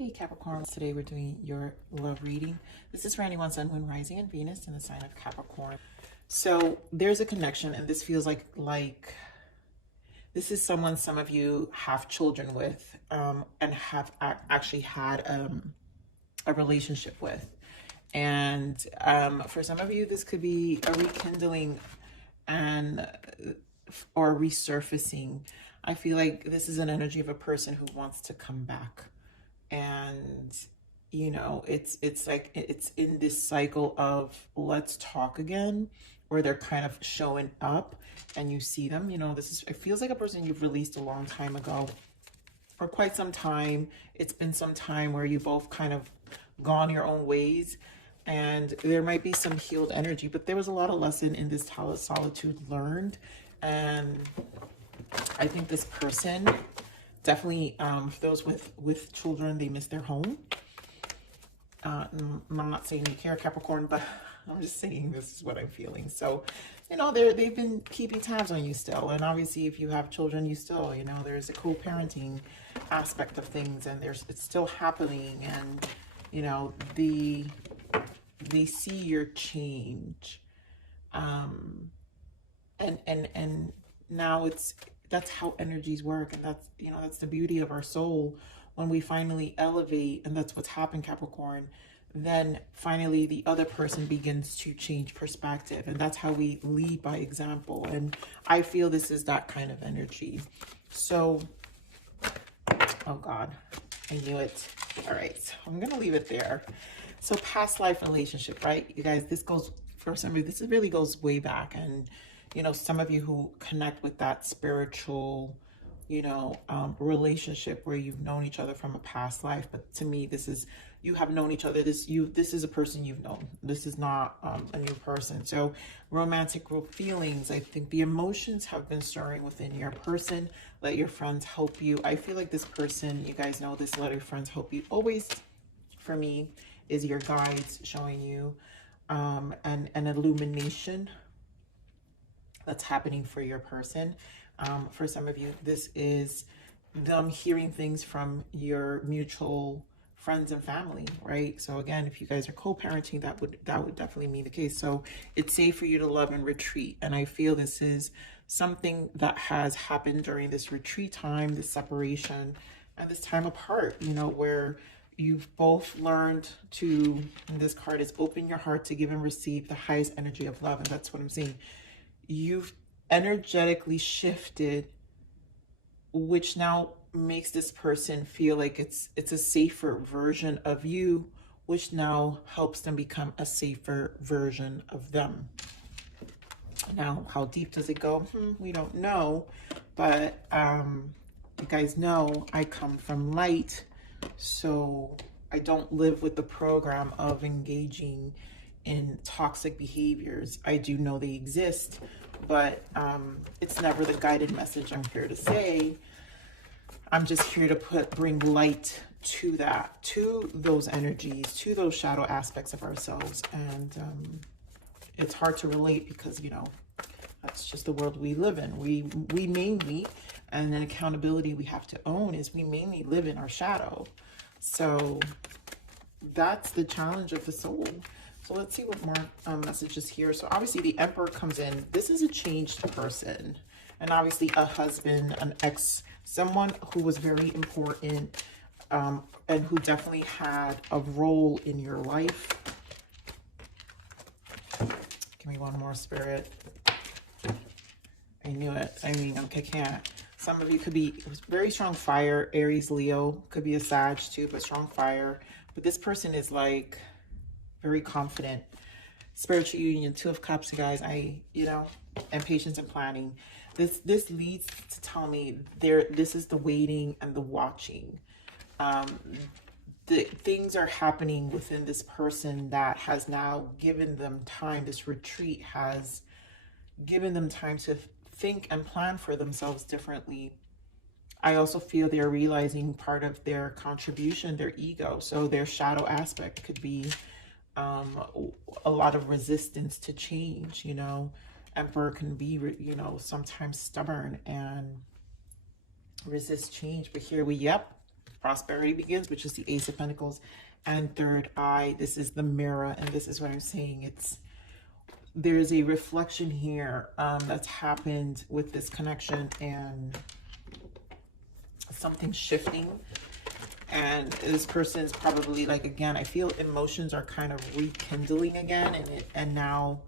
Hey Capricorn, today we're doing your love reading. This is for anyone, Sun, Moon, Rising, and Venus in the sign of Capricorn. So there's a connection, and this feels like this is someone some of you have children with, and have actually had a relationship with. And for some of you, this could be a rekindling and or resurfacing. I feel like this is an energy of a person who wants to come back. And you know, it's like it's in this cycle of let's talk again, where they're kind of showing up and you see them. You know, it feels like a person you've released a long time ago, for quite some time. It's been some time where you both kind of gone your own ways, and there might be some healed energy, but there was a lot of lesson in this solitude learned. And I think this person definitely, for those with children, they miss their home. I'm not saying you care, Capricorn, but I'm just saying this is what I'm feeling. So, you know, they've been keeping tabs on you still. And obviously, if you have children, you still, you know, there's a co-parenting aspect of things, and it's still happening. And, you know, they see your change. And now that's how energies work. And that's, you know, that's the beauty of our soul. When we finally elevate, and that's what's happened, Capricorn, then finally the other person begins to change perspective. And that's how we lead by example. And I feel this is that kind of energy. So, oh God, I knew it. All right, so I'm going to leave it there. So past life relationship, right? You guys, this goes, for somebody, this really goes way back. And you know, some of you who connect with that spiritual, you know, relationship where you've known each other from a past life. But to me, this is, you have known each other. This is a person you've known. This is not a new person. So romantic feelings, I think the emotions have been stirring within your person. Let your friends help you. I feel like this person, you guys know this, let your friends help you. Always, for me, is your guides showing you an illumination that's happening for your person. For some of you, this is them hearing things from your mutual friends and family, right? So again, if you guys are co-parenting, that would definitely be the case. So it's safe for you to love and retreat. And I feel this is something that has happened during this retreat time, this separation, and this time apart, you know, where you've both learned to, and this card is open your heart to give and receive the highest energy of love. And that's what I'm seeing. You've energetically shifted, which now makes this person feel like it's a safer version of you, which now helps them become a safer version of them. Now, how deep does it go? We don't know, but you guys know I come from light, so I don't live with the program of engaging in toxic behaviors. I do know they exist, but it's never the guided message I'm here to say. I'm just here to bring light to that, to those energies, to those shadow aspects of ourselves. And it's hard to relate because, you know, that's just the world we live in. We mainly, and then accountability we have to own, is we mainly live in our shadow. So that's the challenge of the soul. So let's see what more messages here. So obviously the Emperor comes in. This is a changed person. And obviously a husband, an ex, someone who was very important, and who definitely had a role in your life. Give me one more, Spirit. I knew it. I mean, okay, can't. Some of you could be very strong fire, Aries, Leo, could be a Sag too, but strong fire. But this person is like very confident. Spiritual union, Two of Cups, you guys. You know, and patience and planning. This leads to tell me this is the waiting and the watching. The things are happening within this person that has now given them time. This retreat has given them time to think and plan for themselves differently. I also feel they're realizing part of their contribution, their ego. So their shadow aspect could be a lot of resistance to change. You know, Emperor can be, you know, sometimes stubborn and resist change. But here we, prosperity begins, which is the Ace of Pentacles. And third eye, this is the mirror. And this is what I'm saying. There's a reflection here that's happened with this connection, and something shifting. And this person is probably like, again, I feel emotions are kind of rekindling again. And now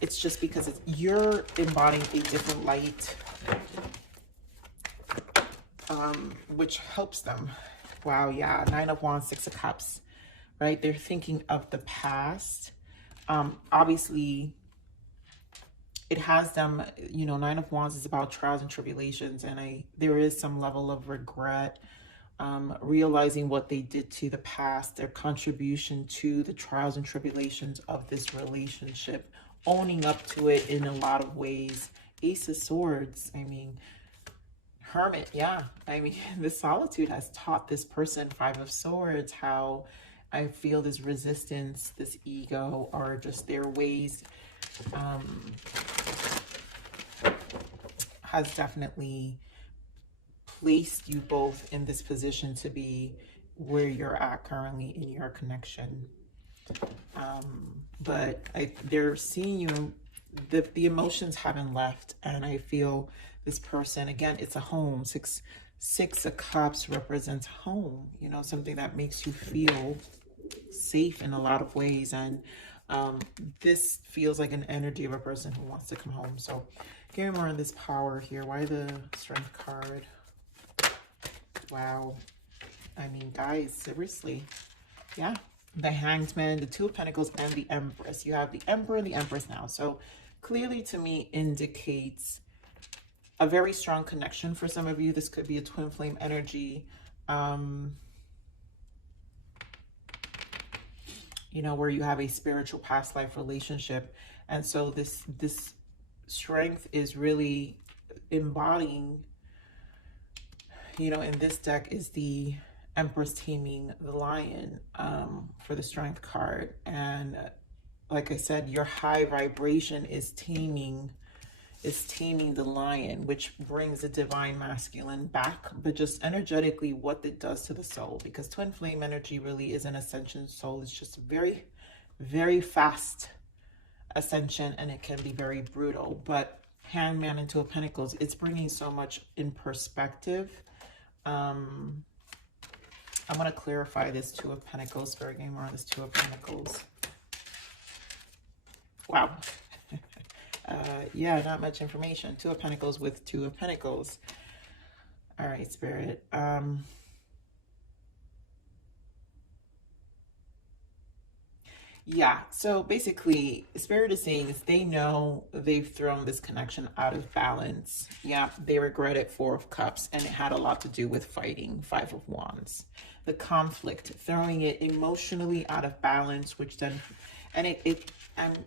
it's just because you're embodying a different light, which helps them. Wow, yeah. 9 of Wands, 6 of Cups, right? They're thinking of the past. Obviously, it has them, you know, 9 of Wands is about trials and tribulations. And there is some level of regret, realizing what they did to the past, their contribution to the trials and tribulations of this relationship, owning up to it in a lot of ways. Ace of Swords, I mean, Hermit, yeah. I mean, the solitude has taught this person, 5 of Swords, how I feel this resistance, this ego, or just their ways has definitely placed you both in this position to be where you're at currently in your connection. But they're seeing you, the emotions haven't left, and I feel this person, again, it's a home. Six of Cups represents home, you know, something that makes you feel safe in a lot of ways. And this feels like an energy of a person who wants to come home. So give me more on this power here. Why the Strength card? Wow. I mean, guys, seriously. Yeah. The Hanged Man, the 2 of Pentacles, and the Empress. You have the Emperor and the Empress now. So clearly to me indicates a very strong connection for some of you. This could be a twin flame energy. You know, where you have a spiritual past life relationship. And so this strength is really embodying, you know, in this deck is the Empress taming the lion for the Strength card. And like I said, your high vibration is taming the lion, which brings the divine masculine back. But just energetically, what it does to the soul, because twin flame energy really is an ascension soul. It's just very, very fast ascension, and it can be very brutal. But Hangman and 2 of Pentacles, it's bringing so much in perspective. I'm going to clarify this 2 of Pentacles. Spirit game more on this 2 of Pentacles. Wow. Yeah, not much information. 2 of Pentacles with 2 of Pentacles. All right, Spirit. Yeah, so basically, Spirit is saying is they know they've thrown this connection out of balance. Yeah, they regret it, 4 of Cups, and it had a lot to do with fighting, 5 of Wands. The conflict, throwing it emotionally out of balance, which then, and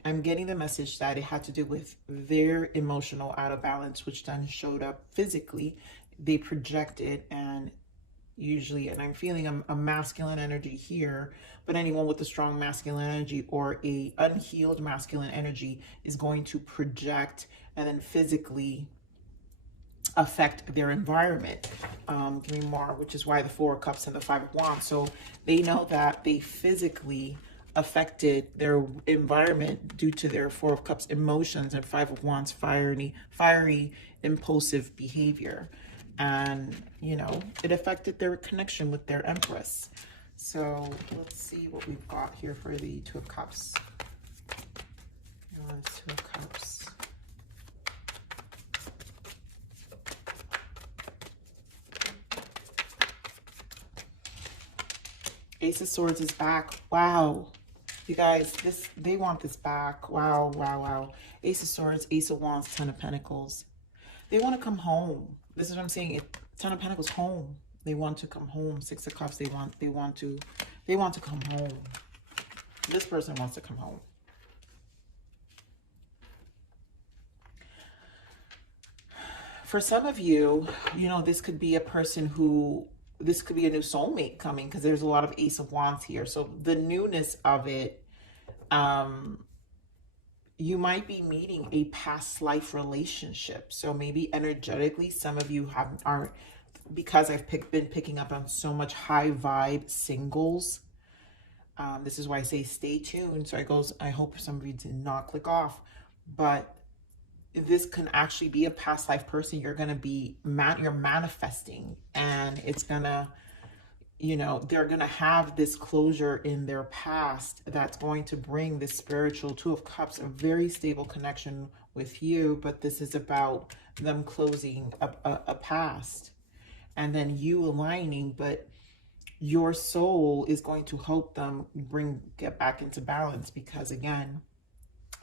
I'm getting the message that it had to do with their emotional out of balance, which then showed up physically. They projected, and usually, and I'm feeling a masculine energy here, but anyone with a strong masculine energy or a unhealed masculine energy is going to project and then physically affect their environment. Give me more, which is why the 4 of Cups and the 5 of Wands. So they know that they physically affected their environment due to their 4 of Cups emotions and 5 of Wands fiery impulsive behavior. And, you know, it affected their connection with their Empress. So let's see what we've got here for the 2 of Cups. 2 of Cups. Ace of Swords is back. Wow. You guys, they want this back. Wow, wow, wow. Ace of Swords, Ace of Wands, 10 of Pentacles. They want to come home. This is what I'm saying. 10 of Pentacles, home. They want to come home. 6 of Cups, they want to come home. This person wants to come home. For some of you, you know, this could be a person who, this could be a new soulmate coming, because there's a lot of Ace of Wands here. So the newness of it, you might be meeting a past life relationship. So maybe energetically, some of you aren't because I've been picking up on so much high vibe singles, this is why I say stay tuned. So I hope somebody did not click off, but this can actually be a past life person. You're going to be, you're manifesting, and it's going to, you know, they're going to have this closure in their past that's going to bring this spiritual Two of Cups, a very stable connection with you. But this is about them closing a past and then you aligning, but your soul is going to help them get back into balance, because again,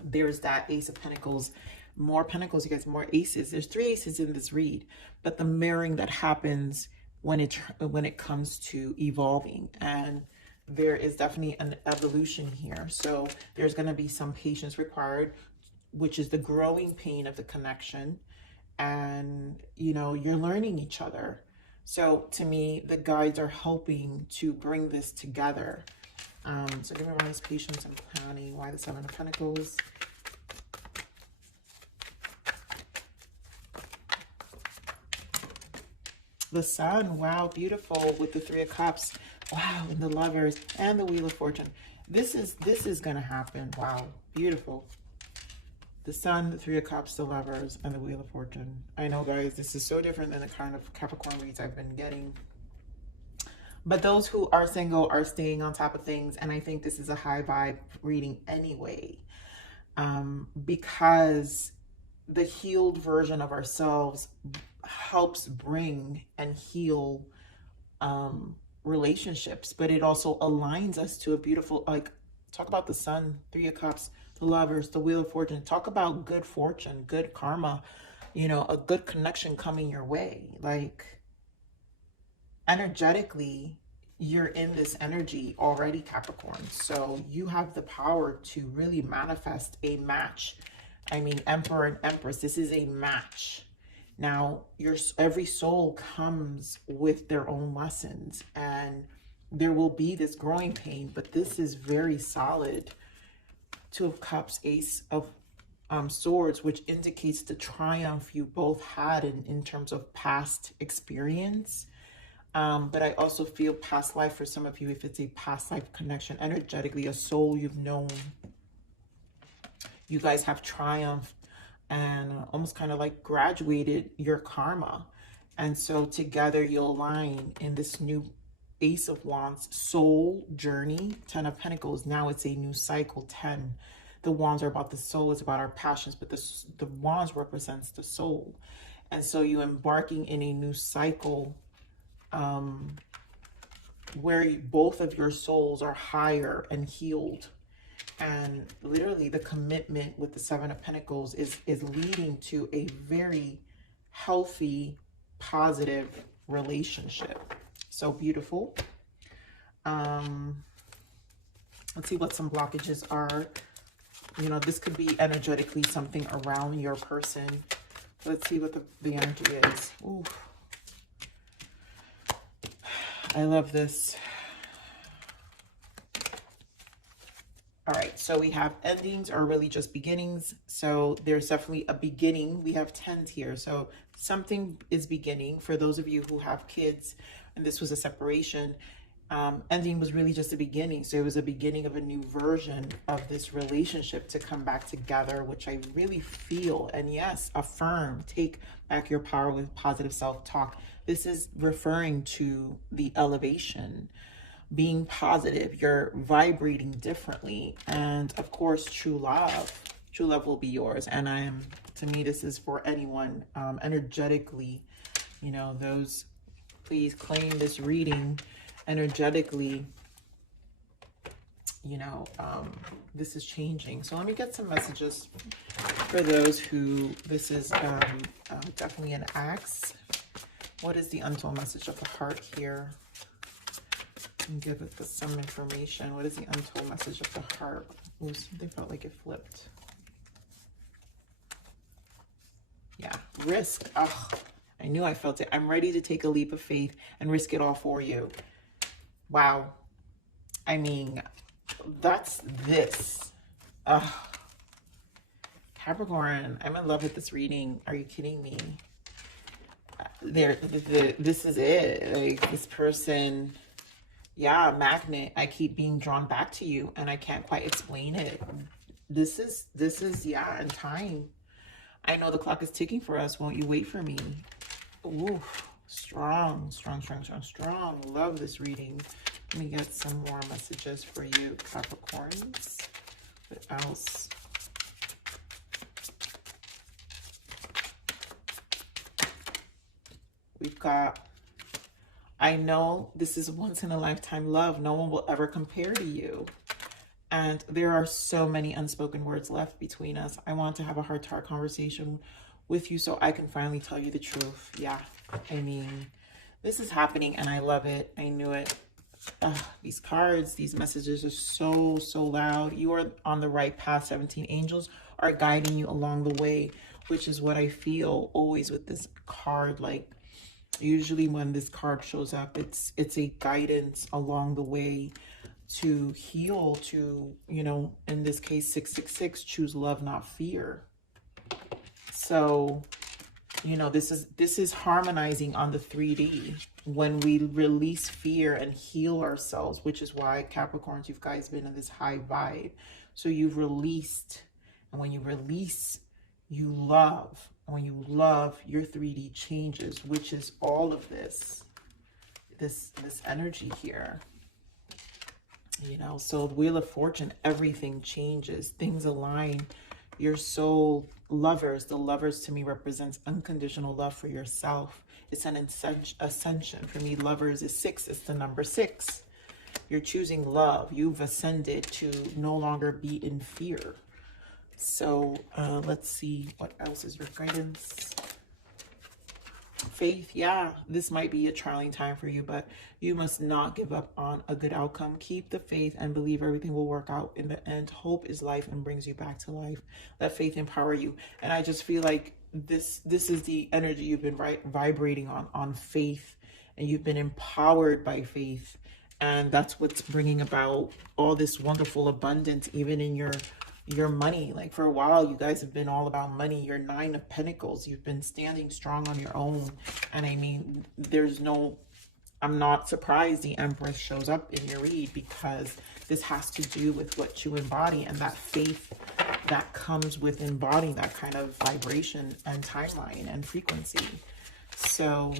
there's that Ace of Pentacles, more Pentacles, you guys, more aces. There's 3 aces in this read, but the mirroring that happens when it comes to evolving, and there is definitely an evolution here. So there's going to be some patience required, which is the growing pain of the connection, and you know, you're learning each other. So to me, the guides are helping to bring this together. So give me why is patience and planning, why the 7 of Pentacles. The Sun, wow, beautiful, with the 3 of Cups. Wow, and the Lovers and the Wheel of Fortune. This is gonna happen. Wow, beautiful. The Sun, the 3 of Cups, the Lovers, and the Wheel of Fortune. I know, guys, this is so different than the kind of Capricorn reads I've been getting. But those who are single are staying on top of things, and I think this is a high vibe reading anyway, because the healed version of ourselves helps bring and heal relationships, but it also aligns us to a beautiful, like, talk about the Sun, 3 of Cups, the Lovers, the Wheel of Fortune. Talk about good fortune, good karma, you know, a good connection coming your way. Like, energetically, you're in this energy already, Capricorn. So you have the power to really manifest a match. I mean, Emperor and Empress, this is a match. Now, every soul comes with their own lessons, and there will be this growing pain, but this is very solid. 2 of Cups, Ace of Swords, which indicates the triumph you both had in terms of past experience. But I also feel past life for some of you, if it's a past life connection, energetically, a soul you've known. You guys have triumphed and almost kind of like graduated your karma. And so together you'll align in this new Ace of Wands soul journey. 10 of Pentacles, now it's a new cycle. 10, the wands are about the soul, it's about our passions, but the wands represents the soul. And so you're embarking in a new cycle where both of your souls are higher and healed. And literally the commitment with the 7 of Pentacles is leading to a very healthy, positive relationship. So beautiful. Let's see what some blockages are. You know, this could be energetically something around your person. Let's see what the energy is. Ooh. I love this. All right, so we have endings are really just beginnings. So there's definitely a beginning. We have 10s here. So something is beginning for those of you who have kids and this was a separation. Ending was really just a beginning. So it was a beginning of a new version of this relationship to come back together, which I really feel. And yes, affirm, take back your power with positive self-talk. This is referring to the elevation, being positive, you're vibrating differently. And of course, true love will be yours. And to me, this is for anyone energetically, you know, those, please claim this reading energetically, you know, this is changing. So let me get some messages for those who this is definitely an axe. What is the untold message of the heart here? And give it some information. What is the untold message of the heart? Ooh, something felt like it flipped. Yeah, risk. Oh, I knew I felt it. I'm ready to take a leap of faith and risk it all for you. Wow. I mean, that's this. Capricorn, I'm in love with this reading. Are you kidding me? this is it. Like, this person, yeah, magnet. I keep being drawn back to you, and I can't quite explain it. This is, yeah, in time. I know the clock is ticking for us. Won't you wait for me? Ooh, strong, strong, strong, strong, strong. Love this reading. Let me get some more messages for you, Capricorns. What else? We've got, I know this is once in a lifetime love. No one will ever compare to you. And there are so many unspoken words left between us. I want to have a heart-to-heart conversation with you so I can finally tell you the truth. Yeah, I mean, this is happening and I love it. I knew it. These cards, these messages are so, so loud. You are on the right path. 17 angels are guiding you along the way, which is what I feel always with this card. Like, usually when this card shows up, it's a guidance along the way to heal, to, you know, in this case, 666, choose love, not fear. So, you know, this is harmonizing on the 3D when we release fear and heal ourselves, which is why, Capricorns, you guys been in this high vibe. So you've released, and when you release, you love. And when you love, your 3D changes, which is all of this energy here. You know, so Wheel of Fortune, everything changes, things align. Your soul, lovers, the lovers to me represents unconditional love for yourself. It's an ascension. For me, lovers is 6. It's the number 6. You're choosing love. You've ascended to no longer be in fear. So let's see, what else is your guidance? Faith, yeah, this might be a trying time for you, but you must not give up on a good outcome. Keep the faith and believe everything will work out in the end. Hope is life and brings you back to life. Let faith empower you. And I just feel like this is the energy you've been vibrating on faith, and you've been empowered by faith, and that's what's bringing about all this wonderful abundance, even in your money. Like, for a while, you guys have been all about money. Your 9 of Pentacles, you've been standing strong on your own. And I mean, I'm not surprised the Empress shows up in your read, because this has to do with what you embody and that faith that comes with embodying that kind of vibration and timeline and frequency. So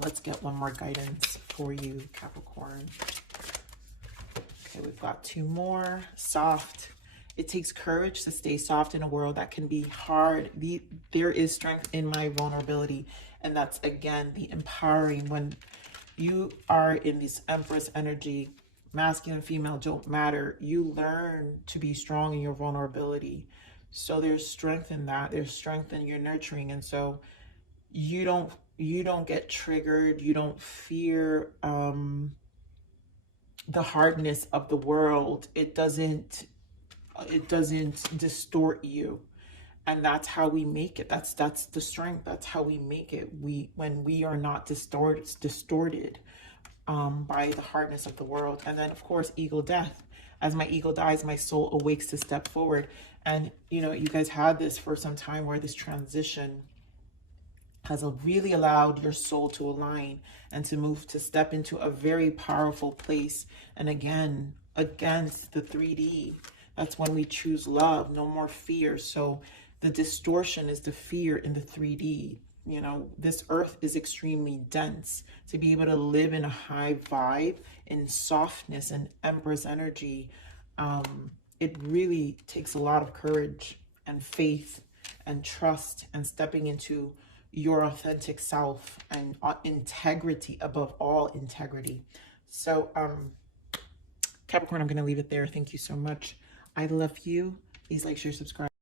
let's get one more guidance for you, Capricorn. Okay, we've got 2 more. Soft. It takes courage to stay soft in a world that can be hard. There is strength in my vulnerability. And that's, again, the empowering. When you are in this Empress energy, masculine, female, don't matter. You learn to be strong in your vulnerability. So there's strength in that. There's strength in your nurturing. And so you don't get triggered. You don't fear the hardness of the world. It doesn't distort you. And that's how we make it. That's the strength. That's how we make it. When we are not distorted by the hardness of the world. And then, of course, ego death. As my ego dies, my soul awakes to step forward. And, you know, you guys had this for some time, where this transition has really allowed your soul to align and to move, to step into a very powerful place. And again, against the 3D, that's when we choose love, no more fear. So the distortion is the fear in the 3D. You know, this earth is extremely dense. To be able to live in a high vibe, in softness and Empress energy, it really takes a lot of courage and faith and trust, and stepping into your authentic self, and integrity, above all integrity. So Capricorn, I'm going to leave it there. Thank you so much. I love you. Please like, share, subscribe.